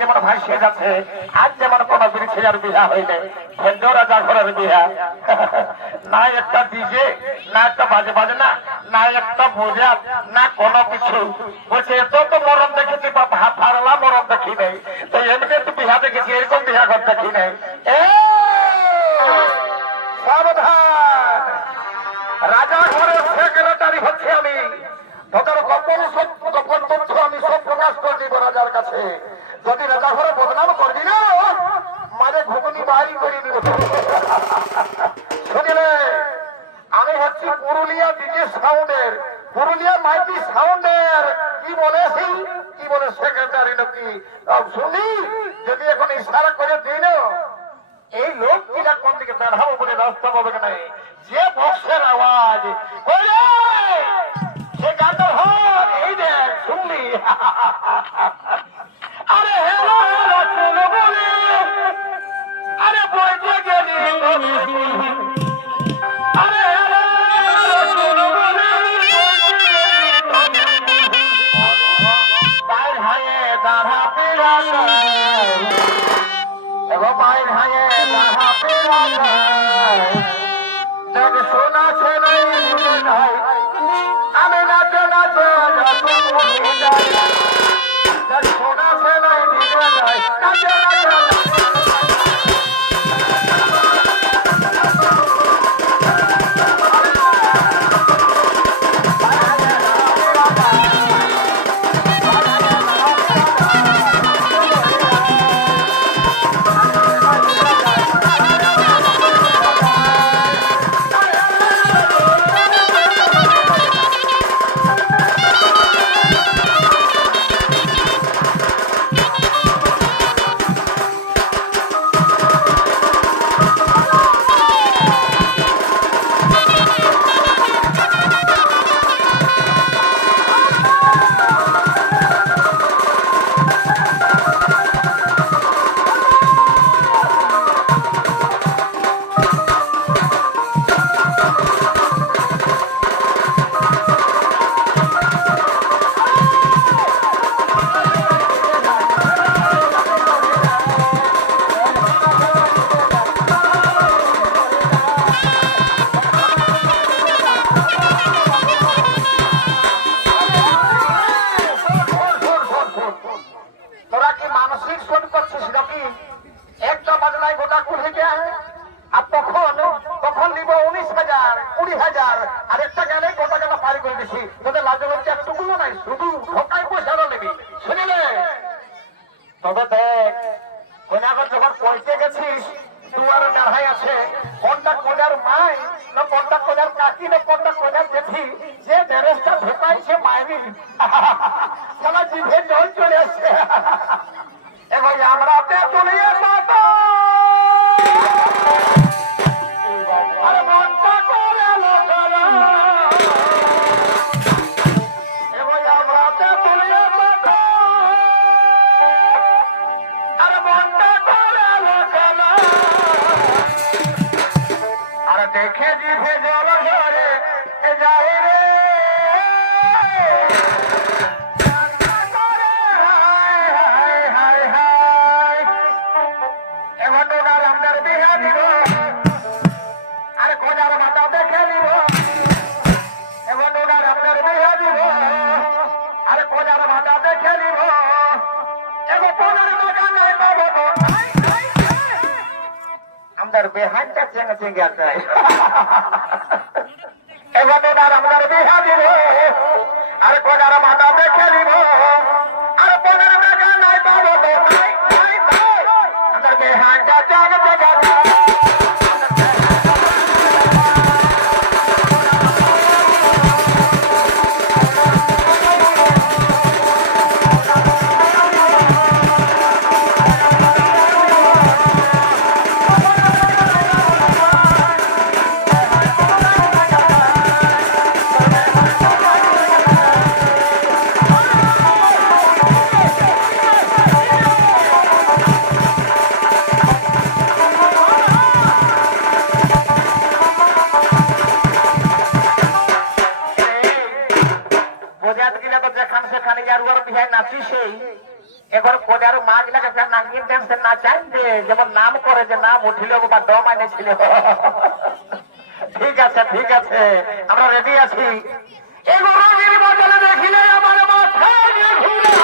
যেমন ভাসিয়ে যাচ্ছে আজ যেমন কোন বিরিছের বিহা হইলে ভেন্দ্র রাজা ঘরের বিহা না একটা ডিজে না একটা বাজে বাজনা না একটা মজা না কোনো কিছু বলছে এত তো মরম দেখেছি বা ফারলা মরম দেখি নেই তো এমনি একটু বিহা দেখেছি এরকম বিহা ঘর দেখি নেই। সাবধান, রাজা ঘরের সেক্রেটারি হচ্ছে আমি, তোদের গোপন তথ্য আমি সব প্রকাশ করে দিব রাজার কাছে। যদি রাজা ঘরে বদনাম করবি না মারে ঘুগনি বাড়ি করে দিব। শুনিলে আমি হচ্ছি পুরুলিয়া ডিজে সাউন্ডের, পুরুলিয়া মাইটি সাউন্ডের কি বলে সেক্রেটারি নাকি শুনি। যদি এখন ইশারা করে দিই না এই লোক কিনা কোন দিকে দাঁড়াবো বলে রাস্তা পাবে না, যে বক্সের আওয়াজ সে গানটা হন এই দেখ শুনলি। আরে হেলো হেলো বলে আরে বইতে গেলি আরে হেলো হেলো বলে বাইর হায়ে দাঁড়া পেড়া এগো বাইর হায়ে দাঁড়া পেড়া দেখ সোনা সে নাই আমি নাচে নাচে সোনা সে নাই নাচে নাচে তবে দেখ কোনাগর যখন পৌঁছে গেছিস দুয়ারে দাঁড়াই আছে কোনটা কোনার মাই না কোনটা কোনার কাকি না কোনটা কোনার জেঠি, যে ড্রেসটা ঢোকাইছে মাইনি সারা জিভে জল চলে আসছে। এবার আমরা চলে আসা আরে মনটা করে লোকারা এবার আমরা চলে আসা দেখে জিভে জল ধরে যাই রে এবার ওনার আমাদের বিহা দিব আরে কোনার মাথা দেখে নিব এবার ওনার আমাদের বিহা দিব আরে কোনার মাথা দেখে নিব এবার কোনার মাথা নাই পাবো আমাদের বেহানটা চেঙ্গে চেঙ্গে আছে এবার ওনার আমাদের বিহা দিব আর কোনার মাথা দেখে নিব আর কোনার দেখা নাই পাবো আমাদের বেহানটা চেঙ্গে চেঙ্গে আছে। এবার কোনার মাছ লাগে ফের নাঙ্গিন ড্যান্সের না চাইবে যেমন নাম করে যে নাম উঠিল বা দম আনেছিল। ঠিক আছে ঠিক আছে, আমরা রেডি আছি। এগুলো নির্বাচনে দেখিলে আমার মাথা ঘুরে